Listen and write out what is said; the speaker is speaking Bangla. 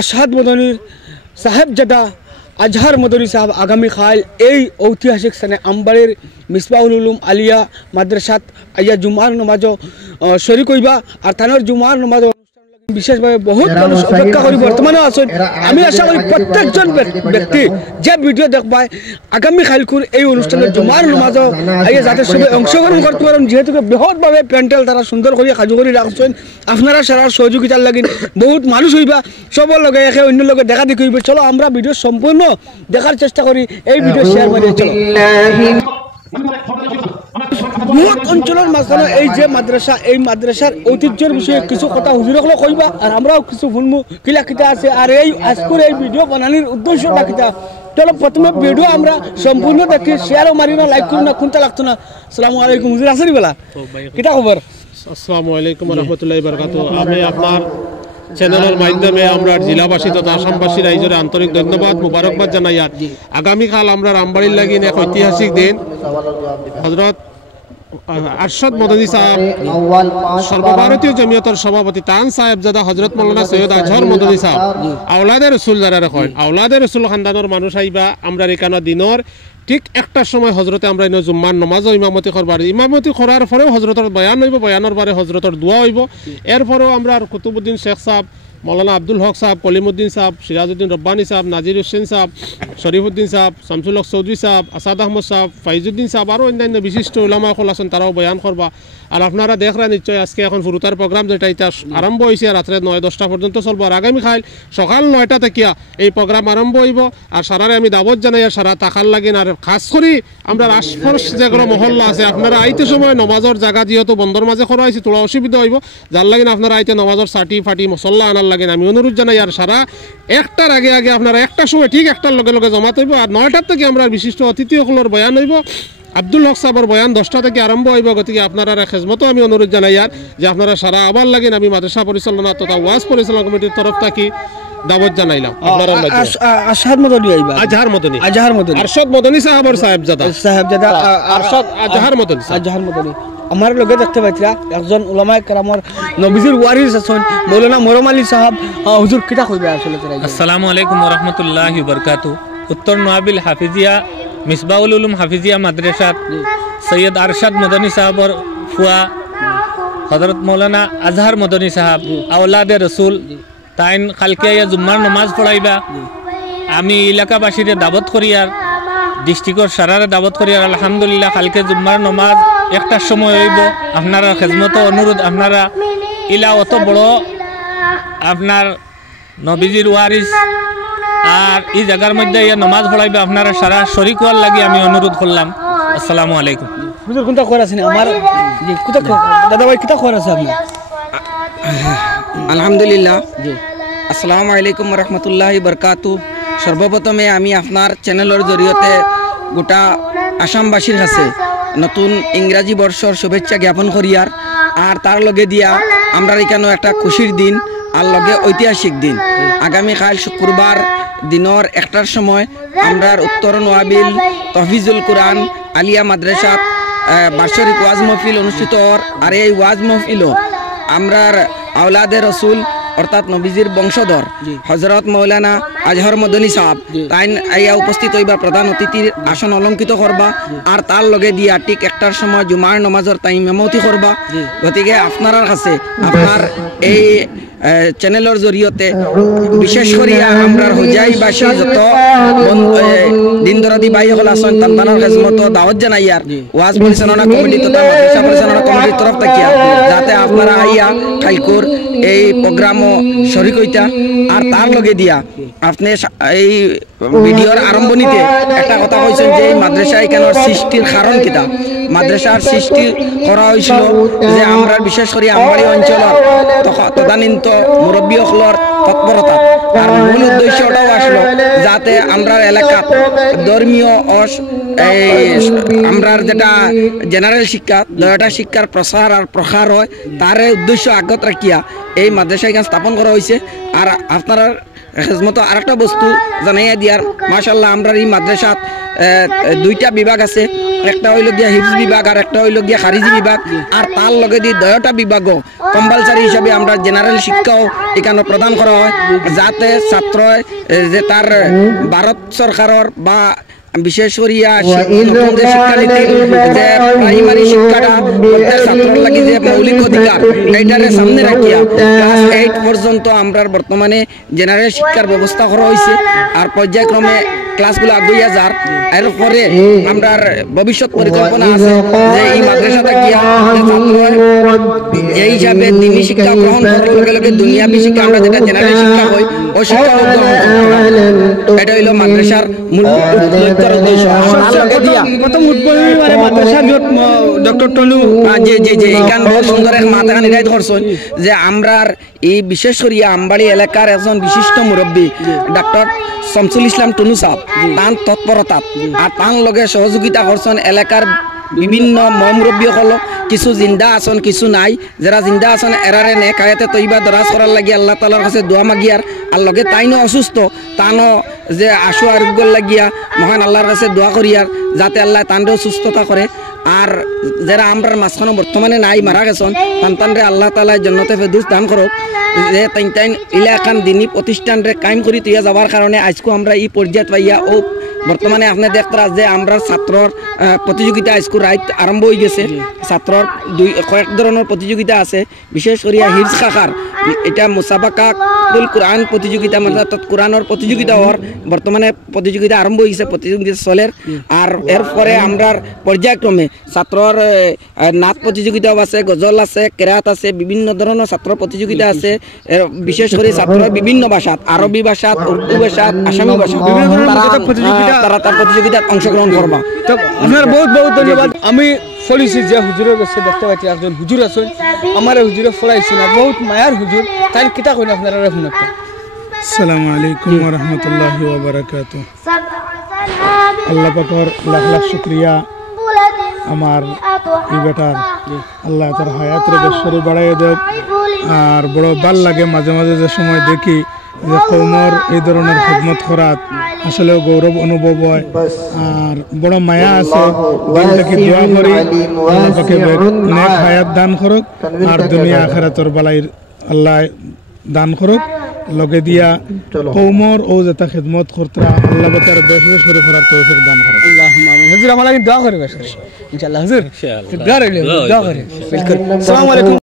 আশহাদ মদনী সাহেবজাদা আজহার মদনী সাহেব আগামীকাল এই ঐতিহাসিক স্থানে আমবাড়ির মিসবাহুল উলুম আলিয়া মাদ্রাসাত আইয়া জুমার নমাজ শরিক হইবা আর থানোর জুমার নমাজ বিশেষভাবে বহুত মানুষ অপেক্ষা করি বর্তমানে আছেন। আমি আশা করি প্রত্যেকজন ব্যক্তি যে ভিডিও দেখবায় আগামীকালকুর এই অনুষ্ঠানের জুমার নমাজ আইয়া যাতে সবাই অংশগ্রহণ করতে পারেন, যেহেতু বৃহৎভাবে প্যান্ডেল তারা সুন্দর করে সাজু করে রাখছেন। আপনারা সারা সহযোগিতার লাগিন বহুত মানুষ হইবা, সবার লগে একে অন্য লগে দেখা দেখি হইবে। চলো আমরা ভিডিও সম্পূর্ণ দেখার চেষ্টা করি, এই ভিডিও শেয়ার করে চলো। বহুত অঞ্চলের মাঝখানে এই যে মাদ্রাসা, এই মাদ্রাসার ঐতিহ্যের বিষয়ে কিছু কথা হুজুরকলে কইবা আর আমরাও কিছু শুনবো কিলা কিতা আছে আর এই আজকের এই ভিডিও বানানোর উদ্দেশ্যটা কিতা। চলো প্রথমে ভিডিও আমরা সম্পূর্ণ দেখি, শেয়ারও মারি না, লাইক করি না, কোনটা লাগতো না। আসসালামু আলাইকুম হুজুর, আসেনি বেলা কিতা খবর? আসসালামু আলাইকুম ওয়া রাহমাতুল্লাহি ওয়া বারাকাতুহু। আমি আপনার চ্যানেলের মাধ্যমে আমরা জেলাবাসী তথা আসামবাসীর রাইজরে আন্তরিক ধন্যবাদ মুবারকবাদ জানাই। আর আগামীকাল আমরা রামবাড়ির লাগিন এক ঐতিহাসিক দিন হযরত আরশাদ মদনী সাহেব সর্বভারতীয় জমিয়তের সভাপতি তান সাহেবজাদা হযরত মাওলানা সৈয়দ আজহার মদনী সাহেব আওলাদে রসুল যারা রাখেন, আওলাদে রসুল খানদানের মানুষ আইবা আমরা এখানে দিনের ঠিক একটার সময় হজরতে আমরা জুম্মার নমাজ ইমামতি করবার, ইমামতি করার পরেও হজরতের বয়ান হইব, বয়ানের বারে হজরতের দোয়া হইব। এরপরেও আমরা কুতুবুদ্দিন শেখ সাহেব, মৌলানা আব্দুল হক সাহেব, কলিমুদ্দিন সাহেব, সিরাজউদ্দিন রব্বানি সাহেব, নাজির হোসেন সাহেব, শরীফুদ্দিন সাহেব, শামসুল হক চৌধুরী সাহেব, আসাদ আহমদ সাহেব, ফাইজুদ্দিন সাহেব আরও অন্যান্য বিশিষ্ট উলামা সকল আছেন, তারাও বয়ান করবা। আর আপনারা দেখরা নিশ্চয় আজকে এখন ফুরুতার প্রোগ্রাম যেটা এটা আরম্ভ হয়েছে রাত্রে 9-10টা পর্যন্ত চলবো। আর আগামীকাল সকাল 9টা থেকে এই প্রোগ্রাম আরম্ভ হইব। আর সারারে আমি দাবত জানাই আর সারা তাকার লাগিন। আর খাস করে আমরা আশপাশ যেগুলো মহল্লা আছে আপনারা আইতে সময় নমাজের জায়গা যেহেতু বন্ধর মাঝে করা হয়েছে তোলা অসুবিধা হইব, যার লাগিন আপনারা আইতে নমাজের সাটি ফাটি মশল্লা আনার লাগেন আমি অনুরোধ জানাই। আর সারা একটার আগে আগে আপনারা একটার সময় ঠিক একটার লগে লগে জমা হইব। আর 9টার থেকে আমরা বিশিষ্ট অতিথিসকলের বয়ান হইব। আব্দুল হক সাহেবের বয়ান 10টা থেকে আরম্ভ হইব। গতিকে আপনারা খেজমতো আমি অনুরোধ জানাই আর যে আপনারা সারা আবার লাগেন আমি মাদ্রাসা পরিচালনা তথা ওয়াজ পরিচালনা কমিটির তরফ থেকে দাওয়াত জানাইলাম। আশহাদ মদনী আইবা, আজহার মদনী, আজহার মদনী, আরশাদ মদনী সাহেবের সাহেবজাদা, সাহেবজাদা আরশাদ আজহার মদনী, আজহার মদনী। আমার লগে দেখতে পাইছিলা একজন উলামায়ে কেরামর নবীজির ওয়ারিস আছেন মাওলানা মরম আলী সাহেব। হুজুর কিতা কইবে আসলে? আসসালামু আলাইকুম ওয়া রাহমাতুল্লাহি ওয়া বারাকাতুহু। উত্তর নোয়াবিল হাফিজিয়া মিসবাহুল উলুম হাফিজিয়া মাদ্রাসাত সৈয়দ আরশাদ মদনী সাহেবর ফুয়া হযরত মাওলানা আজহার মদনী সাহেব আওলাদে রসুল তাইন কালকে জুম্মার নমাজ পড়াইবা। আমি এলাকাবাসীরে দাবত করি আর ডিস্ট্রিক্টর সারারে দাবত করি আর আলহামদুলিল্লাহ কালকে জুম্মার নমাজ একটার সময় হইব। আপনারা খেজমতো অনুরোধ, আপনারা ইলা অত বড় আপনার নবীজির ওয়ারিস আর এই জায়গার মধ্যে নমাজ পড়াইবে, আপনারা সারা শরীক হওয়ার লাগি আমি অনুরোধ করলাম। আসসালামু আলাইকুম। হুজুর কোনটা কর আছেন আমার জি কোথা দাদা ভাই কিতা কর আছে আপনি? আলহামদুলিল্লাহ জি আসসালামু আলাইকুম ওয়া রাহমাতুল্লাহি ওয়া বারাকাতুহু। সর্বপ্রথমে আমি আপনার চ্যানেলের জরিয়তে গোটা আসামবাসীর কাছে নতুন ইংরাজি বর্ষর শুভেচ্ছা জ্ঞাপন করিয়ার আর তার লগে দিয়া আমরা এখানে একটা খুশির দিন আর লগে ঐতিহাসিক দিন। আগামীকাল শুক্রবার দিনের 1টার সময় আমরা উত্তর নোয়াবিল তহফিজুল কুরআন আলিয়া মাদ্রাসাত বার্ষিক ওয়াজ মাহফিল অনুষ্ঠিত আর এই ওয়াজ মাহফিলও আমরার আওলাদে রসুল অর্থাৎ নবীজির বংশধর হযরত মাওলানা আজহার মদনী সাহেব তাই আইয়া উপস্থিত হইবা, প্রধান অতিথির আসন অলঙ্কিত করবা আর তার লগে দিয়া ঠিক 1টার সময় জুমার নমাজের তাই ইমামতি করবা। গতিকে আপনার কাছে আপনার এই চ্যানেলের জরিয়তে বিশেষ করিয়া আমরা হোজাইবাসী যত দিনদরাদি ভাই হল আছেন তান্তানোর খেজমত দাওয়াত জানাই আর ওয়াজ পরিচালনা কমিটি তথা মাদ্রাসা পরিচালনা কমিটির তরফ থেকে যাতে আপনারা আইয়া কালকুর এই প্রোগ্রামও শরীক হইতা। আর তার লগে দিয়া আপনি এই ভিডিওর আরম্ভণীতে একটা কথা কইছেন যে এই মাদ্রাসা এখানের সৃষ্টির কারণ কিতা। মাদ্রাসার সৃষ্টি করা হয়েছিল যে আমরা বিশেষ করে আমবাড়ি অঞ্চলের তদানীন্ত মুরব্বী সকলের তৎপরতা আর মূল উদ্দেশ্যটাও আসলো যাতে আমরা এলাকাত ধর্মীয় আমরা যেটা জেনারেল শিক্ষা দয়টা শিক্ষার প্রসার আর প্রসার হয় তার উদ্দেশ্য আগত রাখিয়া এই মাদ্রাসা এখানে স্থাপন করা হয়েছে। আর আপনারা খেজমতো আরেকটা বস্তু জানাইয়া দিয়ার মাশাআল্লাহ আমরা এই মাদ্রাসাত 2টা বিভাগ আছে, একটা হইল গিয়া হিফজ বিভাগ আর একটা হইল গিয়া খারিজি বিভাগ আর তার লগে দিয়ে দয়টা বিভাগও কম্পালসারি হিসাবে আমরা জেনারেল শিক্ষাও এখানে প্রদান করা হয় যাতে ছাত্র যে তার ভারত সরকারের বা বিশেষ করিয়া নতুন যে শিক্ষানীতির যে প্রাইমারি শিক্ষাটা প্রত্যেক ছাত্রের লাগি যে মৌলিক অধিকার এইটারে সামনে রাখিয়া ক্লাস 8 পর্যন্ত আমরা বর্তমানে জেনারেল শিক্ষার ব্যবস্থা করা হয়েছে আর পর্যায়ক্রমে ক্লাসগুলো আগুইয়া যার এরপরে আমরা ভবিষ্যৎ পরিকল্পনা আছে যে এই মাদ্রাসাটা গিয়া ছাত্র এই হিসাবে দিনী শিক্ষা গ্রহণ করার লগে লগে দুনিয়াবী শিক্ষা আমরা যেটা জেনারেল শিক্ষা হয় ও শিক্ষা গ্রহণ এটা হইল মাদ্রাসার মূল লক্ষ্যের উদ্দেশ্য। প্রথম উদ্বোধনী মানে মাদ্রাসা ডক্টর টনু যে এখান বহুত সুন্দর এক মাথা নিরায়ত করছেন যে আমরার এই বিশেষ করিয়া আমবাড়ি এলাকার একজন বিশিষ্ট মুরব্বী ডক্টর শামসুল ইসলাম টনু সাহেব তান তৎপরতা আর তান লগে সহযোগিতা করছেন এলাকার বিভিন্ন মুরব্বী হল কিছু জিন্দা আছেন কিছু নাই যারা জিন্দা আছেন এরারে নেক হায়াতে তৈবা দরাজ করার লাগি আল্লাহ তাআলার কাছে দোয়া মাগিয়ার আর লগে তাইনো অসুস্থ তানো যে আশু আরোগ্যর লাগিয়া মহান আল্লাহর কাছে দোয়া করিয়ার যাতে আল্লাহ তানরেও সুস্থতা করে আর যারা আমরার মাঝখানে বর্তমানে নাই মারা গেছেন তানরে আল্লাহ তাআলা জান্নাতে ফেরদৌস দান করুক যে তাইন ইলাকান দিনী প্রতিষ্ঠান রে কায়েম করি তুইয়া যাবার কারণে আজকে আমরা এই পর্যায়ে পাইয়া ও বর্তমানে আপনি দেখতে যে আমরা ছাত্রর প্রতিযোগিতা আজকে রাইট আরম্ভ হয়ে গেছে ছাত্রর কয়েক ধরনের প্রতিযোগিতা আছে বিশেষ করে হিফজ খাখার এটা মুসাবাকাতুল কোরআন প্রতিযোগিতা মানে অর্থাৎ কোরআনের প্রতিযোগিতা হওয়ার বর্তমানে প্রতিযোগিতা আরম্ভ হয়েছে প্রতিযোগিতা চলের আর এরপরে আমরা পর্যায়ক্রমে ছাত্রর নাচ প্রতিযোগিতাও আছে গজল আছে কেরাত আছে বিভিন্ন ধরনের ছাত্র প্রতিযোগিতা আছে বিশেষ করে ছাত্র বিভিন্ন ভাষাত আরবি ভাষাত উর্দু ভাষাত আসামি ভাষাত তারা তার প্রতিযোগিতায় অংশগ্রহণ করবা। তো আপনার বহুত বহুত ধন্যবাদ। আমি ফলিছি যে হুজুরের কাছে দেখতে পাচ্ছি একজন হুজুর আছেন আমার হুজুরে ফলাইছি না বহুত মায়ার হুজুর তাই কিতা কইন আপনারা শুনুন। আসসালামু আলাইকুম ওয়া রাহমাতুল্লাহি ওয়া বারাকাতুহু। আল্লাহ পাকের লাখ লাখ শুকরিয়া আমার এই বেটার আল্লাহ তার হায়াতের বেশরে বাড়াইয়া দেব আর বড় ভাল লাগে মাঝে মাঝে যে সময় দেখি যে কওমের এই ধরনের খিদমত করাত আসলে গৌরব অনুভব হয় আর বড় মায়া আছে দিনটাকে দোয়া করি আল্লাহ পাকে নেক হায়াত দান করুক আর দুনিয়া আখিরাতের বালাই আল্লাহ দান করুক লগে দিয়া কওমের ও যেটা খিদমত করতরা আল্লাহ বাতার বেশ বেশ করে করার তৌফিক দান করুক। আল্লাহুম্মা আমিন। হুজুর আমার লাগি দোয়া করবে ইনশাআল্লাহ হুজুর ইনশাআল্লাহ দোয়া করিলে দোয়া করি। আসসালামু আলাইকুম।